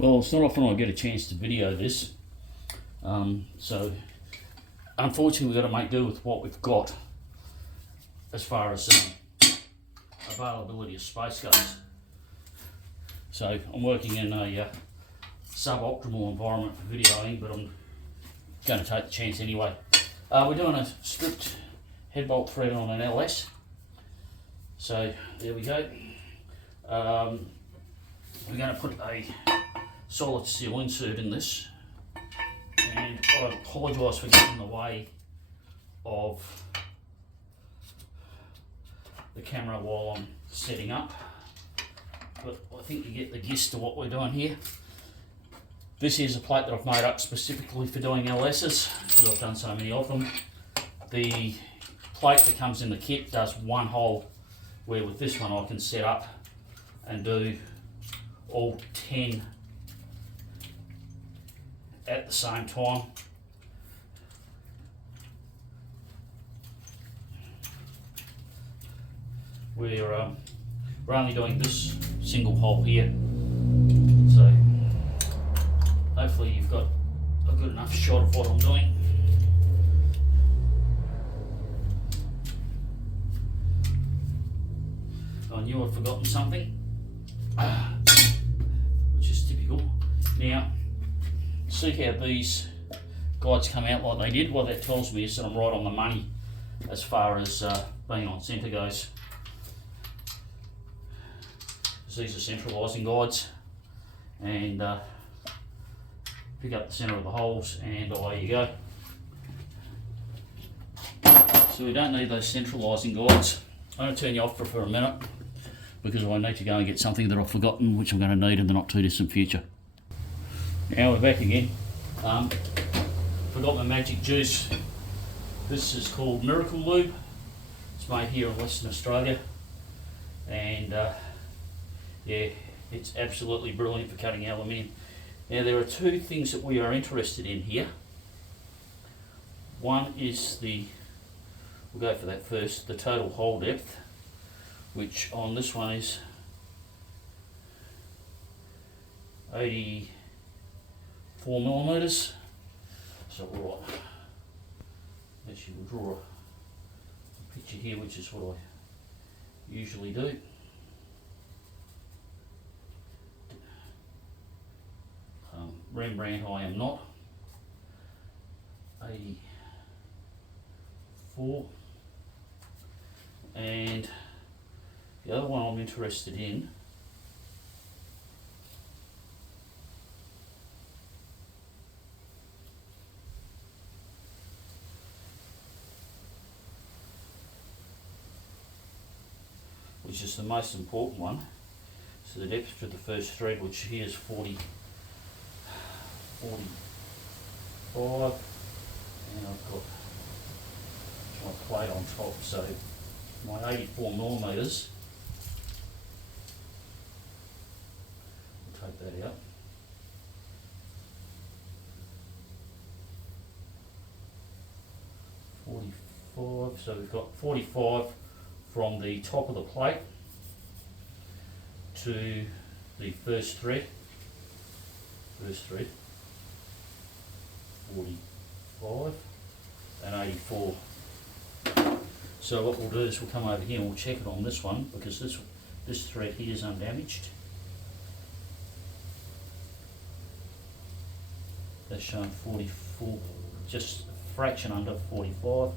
Well, it's not often I get a chance to video this, so unfortunately we've got to make do with what we've got as far as availability of space goes. So I'm working in a suboptimal environment for videoing, but I'm going to take the chance anyway. We're doing a stripped head bolt thread on an LS, so there we go. We're going to put a solid steel insert in this, and I apologise for getting in the way of the camera while I'm setting up, but I think you get the gist of what we're doing here. This is a plate that I've made up specifically for doing LSs, because I've done so many of them. The plate that comes in the kit does one hole, where with this one I can set up and do all 10 at the same time. We're only doing this single hole here, so hopefully you've got a good enough shot of what I'm doing. I knew I'd forgotten something, which is typical. Now, see how these guides come out like they did? What that tells me is that I'm right on the money as far as being on centre goes. These are centralising guides, and pick up the centre of the holes and away you go. So we don't need those centralising guides. I'm going to turn you off for a minute because I need to go and get something that I've forgotten, which I'm going to need in the not too distant future. Now we're back again. Forgot my magic juice. This is called Miracle Lube. It's made here in Western Australia, and yeah, it's absolutely brilliant for cutting aluminium. Now there are two things that we are interested in here. One is we'll go for that first, the total hole depth, which on this one is 84 millimeters. So right, actually we'll draw a picture here, which is what I usually do. Rembrandt I am not. 84, and the other one I'm interested in which is the most important one, so the depth of the first thread, which here is 45, and I've got my plate on top, so my 84 millimeters, we'll take that out. So we've got 45 from the top of the plate to the first thread, 45 and 84. So what we'll do is we'll come over here and we'll check it on this one, because this thread here is undamaged. That's showing 44, just a fraction under 45,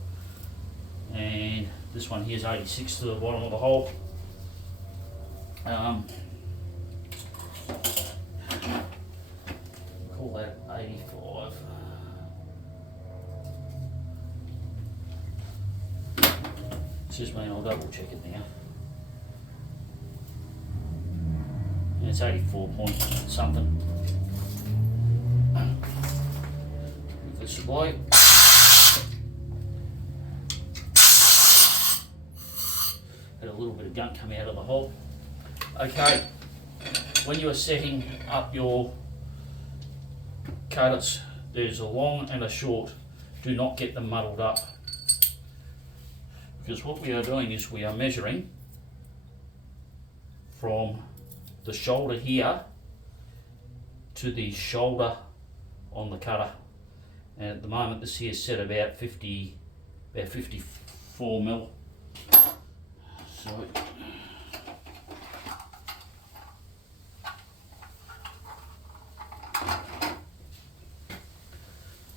and this one here is 86 to the bottom of the hole. Call that 85. Excuse me, I'll double check it now. And it's 84 point something. Move this away. Had a little bit of gunk come out of the hole. Okay, when you are setting up your cutters, there's a long and a short. Do not get them muddled up, because what we are doing is we are measuring from the shoulder here to the shoulder on the cutter. And at the moment this here is set about 54 mil. So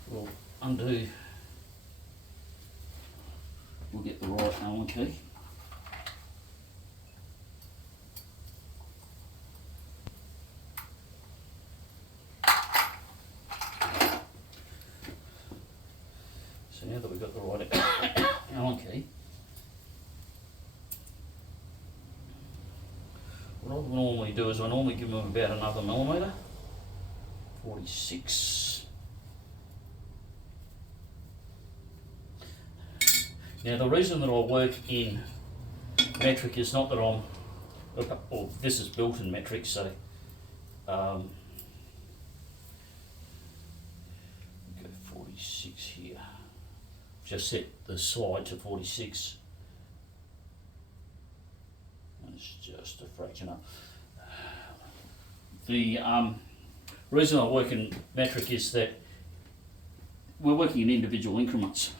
we'll undo, we'll get the right Allen key. So now that we've got the right Allen key, what I normally do is I normally give them about another millimetre, 46. Now the reason that I work in metric is not that I'm, or this is built in metric, so go 46 here. Just set the slide to 46. It's just a fraction up. The reason I work in metric is that we're working in individual increments.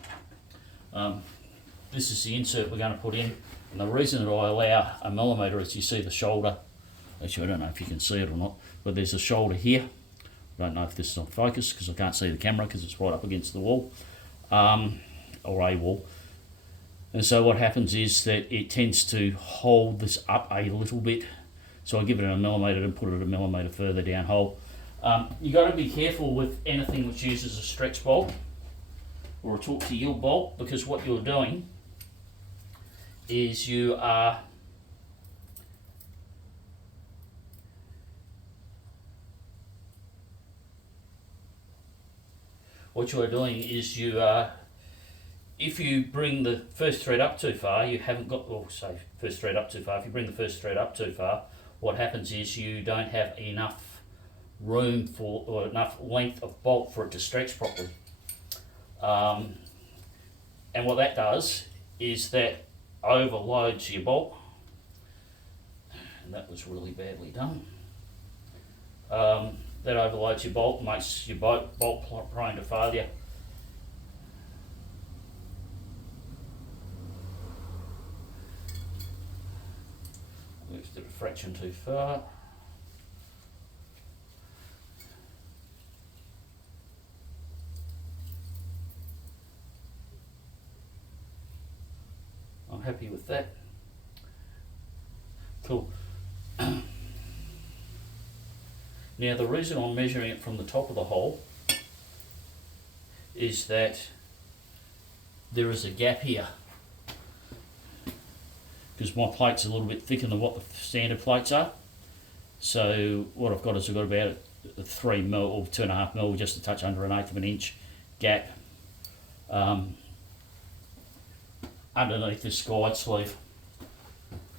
This is the insert we're going to put in, and the reason that I allow a millimetre is you see the shoulder. Actually, I don't know if you can see it or not, but there's a shoulder here. I don't know if this is on focus because I can't see the camera because it's right up against the wall, or a wall. And so what happens is that it tends to hold this up a little bit. So I give it a millimetre and put it a millimetre further down hole. You've got to be careful with anything which uses a stretch bolt or a torque to yield bolt, because what you're doing is you are if you bring the first thread up too far, you haven't got, or say first thread up too far, if you bring the first thread up too far, what happens is you don't have enough room for, or enough length of bolt for it to stretch properly. And what that does is that overloads your bolt, and that was really badly done. That overloads your bolt, makes your bolt prone to failure. Moved it a fraction too far. I'm happy with that. Cool. Now the reason I'm measuring it from the top of the hole is that there is a gap here, because my plate's a little bit thicker than what the standard plates are. So what I've got is I've got about a 3 mil or 2.5 mil, just a touch under 1/8 of an inch gap underneath this guide sleeve.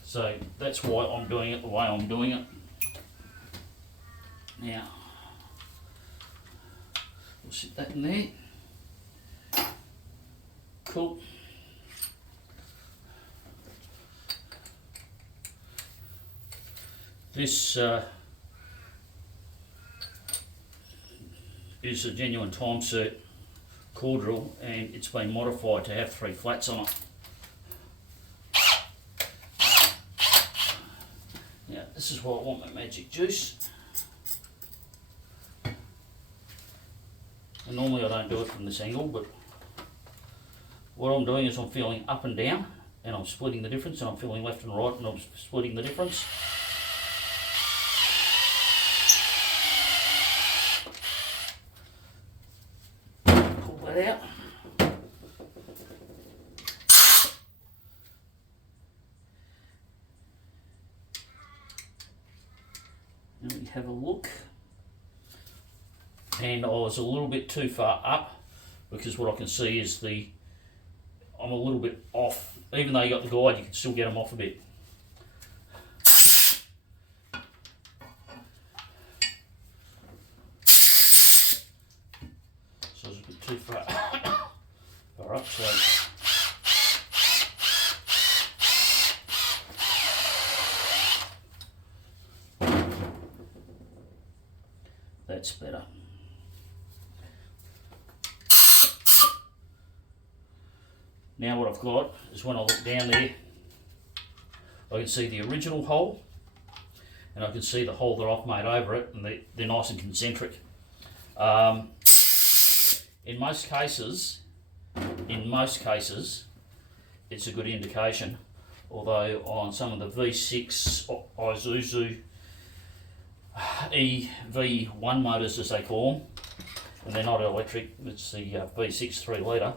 So that's why I'm doing it the way I'm doing it. Now, we'll sit that in there. Cool. This is a genuine time cert core drill, and it's been modified to have 3 flats on it. Now, this is where I want my magic juice. And normally I don't do it from this angle, but what I'm doing is I'm feeling up and down, and I'm splitting the difference, and I'm feeling left and right, and I'm splitting the difference. Pull that out. And we have a look. And I was a little bit too far up, because what I can see is I'm a little bit off. Even though you got the guide, you can still get them off a bit. So it's a bit too far up. So That's better. Now what I've got is when I look down there, I can see the original hole and I can see the hole that I've made over it, and they're nice and concentric. In most cases, it's a good indication, although on some of the V6 Isuzu EV1 motors, as they call them, and they're not electric, it's the V6 3 litre.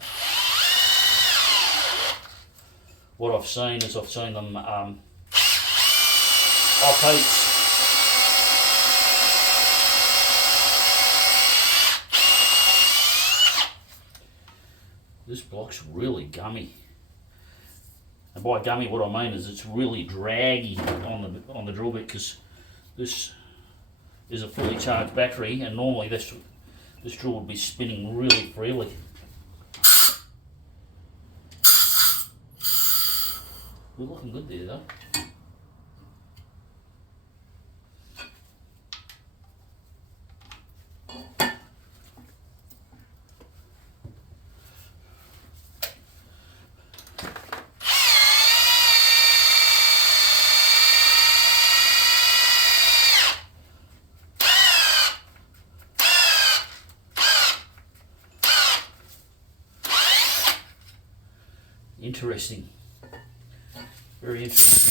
What I've seen is them off heats. This block's really gummy, and by gummy what I mean is it's really draggy on the drill bit, because this is a fully charged battery, and normally this drill would be spinning really freely. We're looking good there though. Interesting. Very interesting.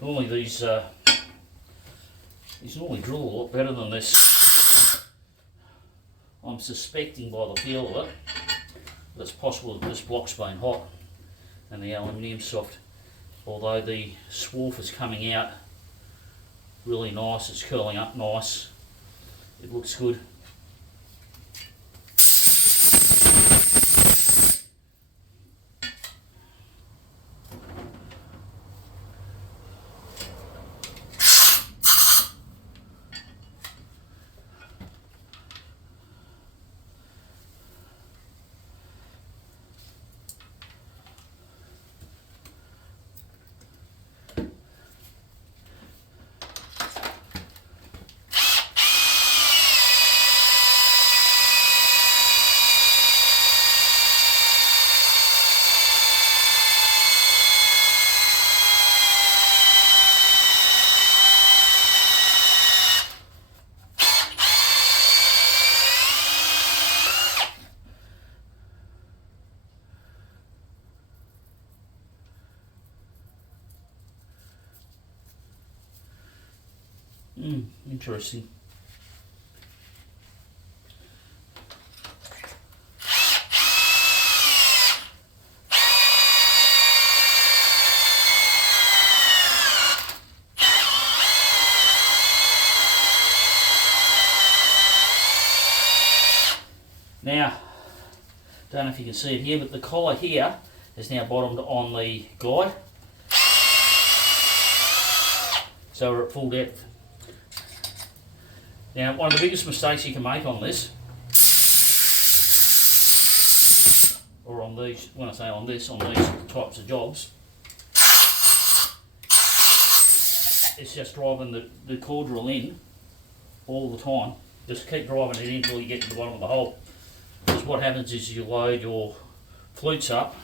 Normally these normally drill a lot better than this. I'm suspecting by the feel of it that it's possible that this block's been hot and the aluminium's soft. Although the swarf is coming out really nice, it's curling up nice, it looks good. Interesting. Now, don't know if you can see it here, but the collar here is now bottomed on the guide, so we're at full depth. Now, one of the biggest mistakes you can make on this, or on these, when I say on this, on these types of jobs, is just driving the core drill in all the time. Just keep driving it in until you get to the bottom of the hole. Because what happens is you load your flutes up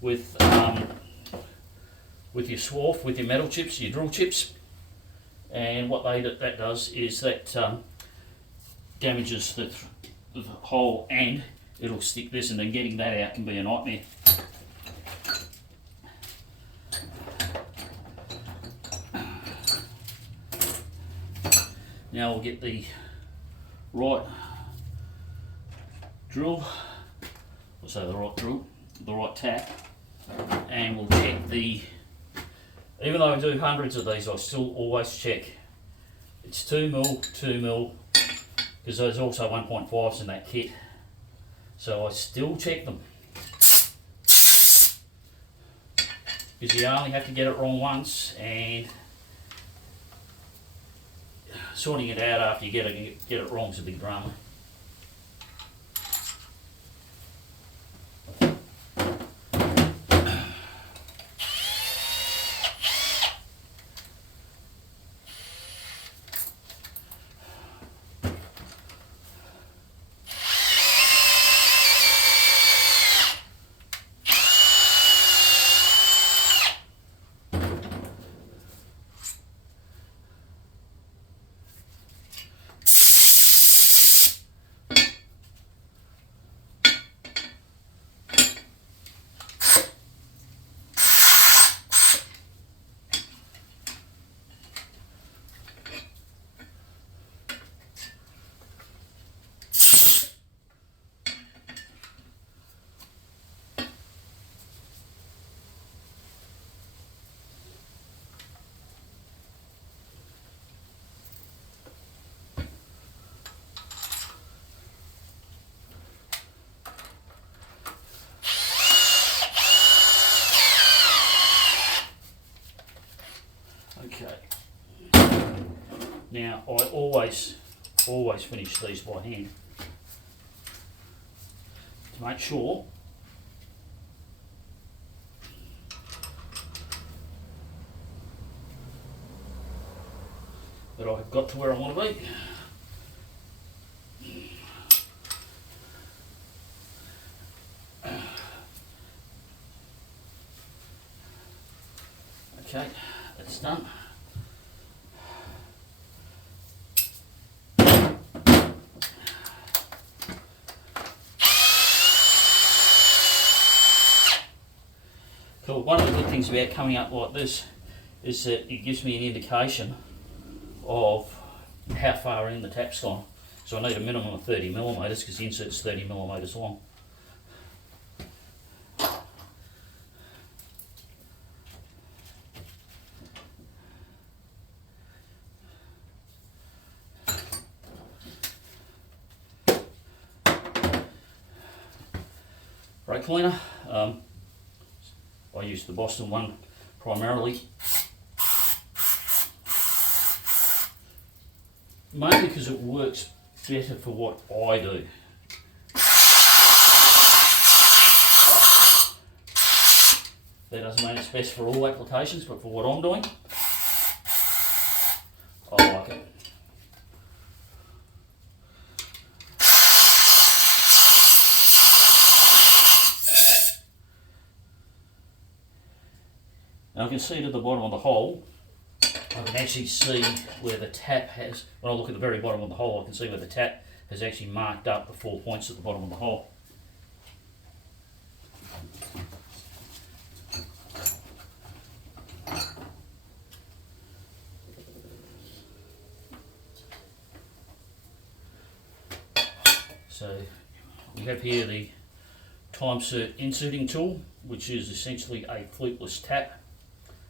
with your swarf, with your metal chips, your drill chips, and what that does is that damages the hole, and it'll stick this, and then getting that out can be a nightmare. Now we'll get the right drill, or say the right drill, the right tap, and we'll check the, even though I do hundreds of these, I still always check it's 2mm, because there's also 1.5s in that kit, so I still check them, because you only have to get it wrong once, and sorting it out after you get it wrong is a big drama. Okay. Now I always finish these by hand to make sure that I've got to where I want to be. Okay, that's done. Cool. One of the good things about coming up like this is that it gives me an indication of how far in the tap's gone. So I need a minimum of 30mm because the insert's 30mm long. Brake cleaner. I use the Boston one primarily, mainly because it works better for what I do. That doesn't mean it's best for all applications, but for what I'm doing, I like it. Now I can see to the bottom of the hole, I can actually see where the tap has, when I look at the very bottom of the hole, I can see where the tap has actually marked up the 4 points at the bottom of the hole. So we have here the time inserting tool, which is essentially a fluteless tap.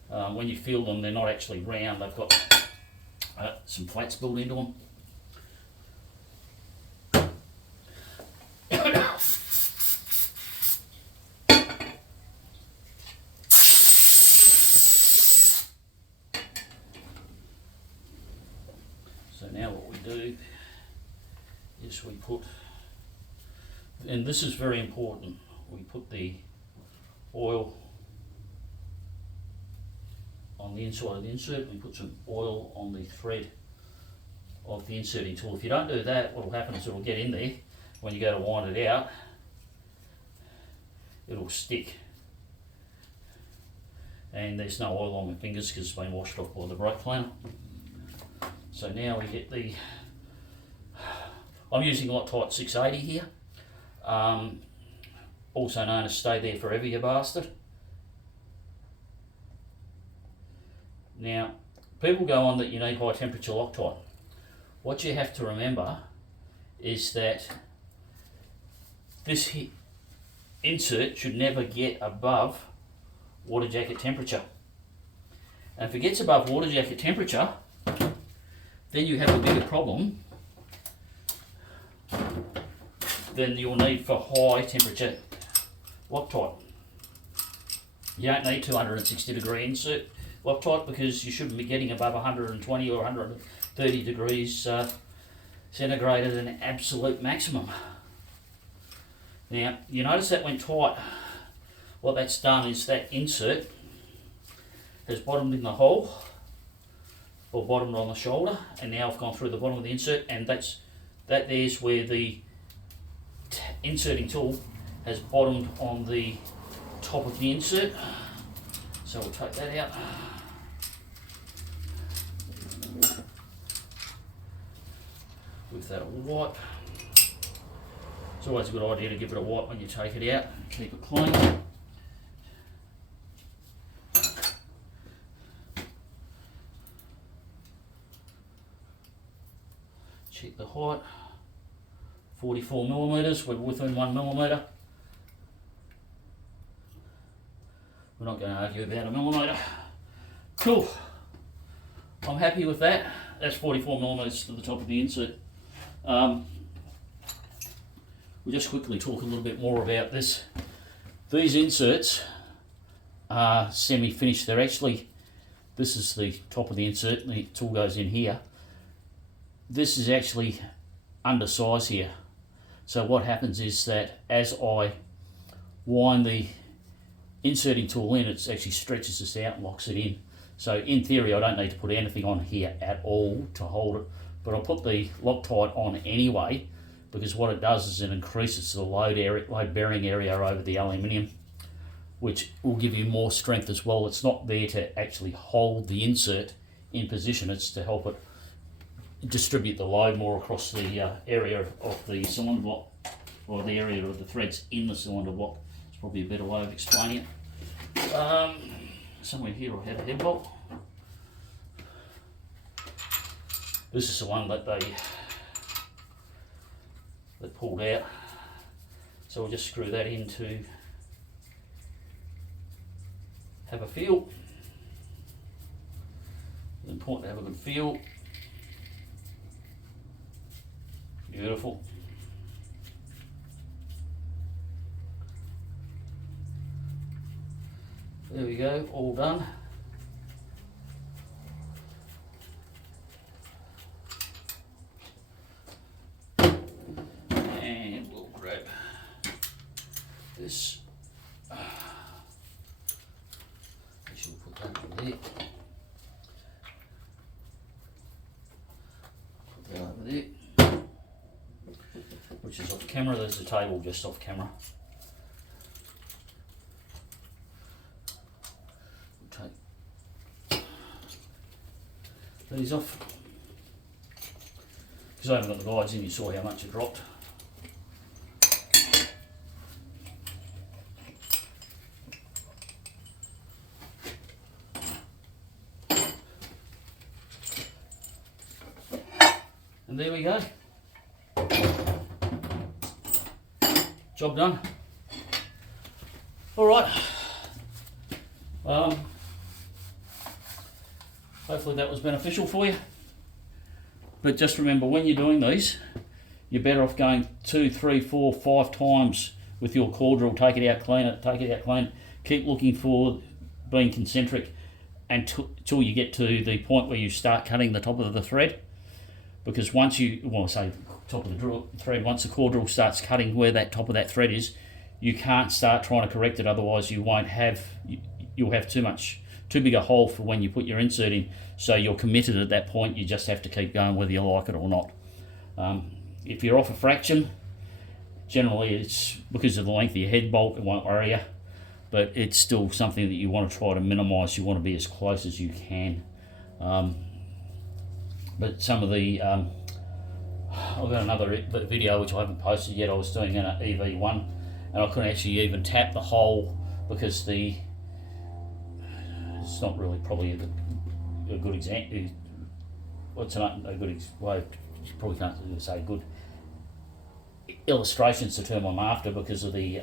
When you feel them, they're not actually round, they've got some flats built into them. So now what we do is we put, and this is very important, we put the oil on the inside of the insert. We put some oil on the thread of the inserting tool. If you don't do that, what will happen is it will get in there. When you go to wind it out, it'll stick. And there's no oil on my fingers because it's been washed off by the brake cleaner. So now we get the, I'm using Loctite 680 here, also known as Stay There Forever, you bastard. Now, people go on that you need high temperature Loctite. what you have to remember is that this insert should never get above water jacket temperature. And if it gets above water jacket temperature, then you have a bigger problem than you'll need for high temperature Loctite. You don't need 260 degree insert Loctite because you shouldn't be getting above 120 or 130 degrees centigrade at an absolute maximum. Now, you notice that when tight, what that's done is that insert has bottomed in the hole, or bottomed on the shoulder, and now I've gone through the bottom of the insert, and there's where the inserting tool has bottomed on the top of the insert. So we'll take that out. With that wipe. It's always a good idea to give it a wipe when you take it out, keep it clean. Check the height, 44 millimeters, we're within 1 millimeter. We're not going to argue about a millimeter. Cool, I'm happy with that. That's 44 millimeters to the top of the insert. We'll just quickly talk a little bit more about this. These inserts are semi-finished. They're actually, this is the top of the insert, and the tool goes in here. This is actually undersized here. So what happens is that as I wind the inserting tool in, it actually stretches this out and locks it in. So in theory, I don't need to put anything on here at all to hold it, but I'll put the Loctite on anyway, because what it does is it increases the load bearing area over the aluminium, which will give you more strength as well. It's not there to actually hold the insert in position, it's to help it distribute the load more across the area of the cylinder block, or the area of the threads in the cylinder block. It's probably a better way of explaining it. Somewhere here I had a head bolt. This is the one that they pulled out. So we'll just screw that in to have a feel. It's important to have a good feel. Beautiful. There we go, all done. And we'll grab this. Actually, we'll put that over there. Put that over there. Which is off camera. There's a table just off camera. Take these off. Because I haven't got the guides in, you saw how much it dropped. And there we go. Job done. All right. Hopefully that was beneficial for you. But just remember, when you're doing these, you're better off going 2, 3, 4, 5 times with your core drill. Take it out, clean it, take it out, clean it. Keep looking for being concentric until you get to the point where you start cutting the top of the thread. Because once you, well, say top of the drill thread, once the core drill starts cutting where that top of that thread is, you can't start trying to correct it, otherwise you won't have, you'll have too big a hole for when you put your insert in. So you're committed at that point, you just have to keep going whether you like it or not. If you're off a fraction, generally it's because of the length of your head bolt, it won't worry you, but it's still something that you want to try to minimise. You want to be as close as you can. But some of the, I've got another video which I haven't posted yet. I was doing an EV1 and I couldn't actually even tap the hole because it's not really probably a good example. What's a good way of you probably can't say good illustrations to term I'm after because of the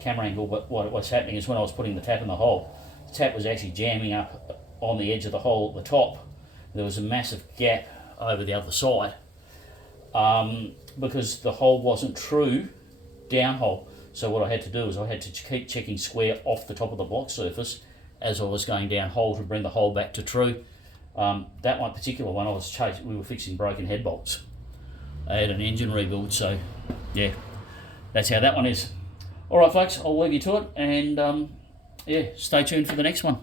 camera angle, but what's happening is when I was putting the tap in the hole, the tap was actually jamming up on the edge of the hole at the top. There was a massive gap over the other side because the hole wasn't true down hole. So what I had to do is I had to keep checking square off the top of the block surface as I was going down hole to bring the hole back to true. That one particular one, we were fixing broken head bolts. I had an engine rebuild, so yeah, that's how that one is. All right, folks, I'll leave you to it, and yeah, stay tuned for the next one.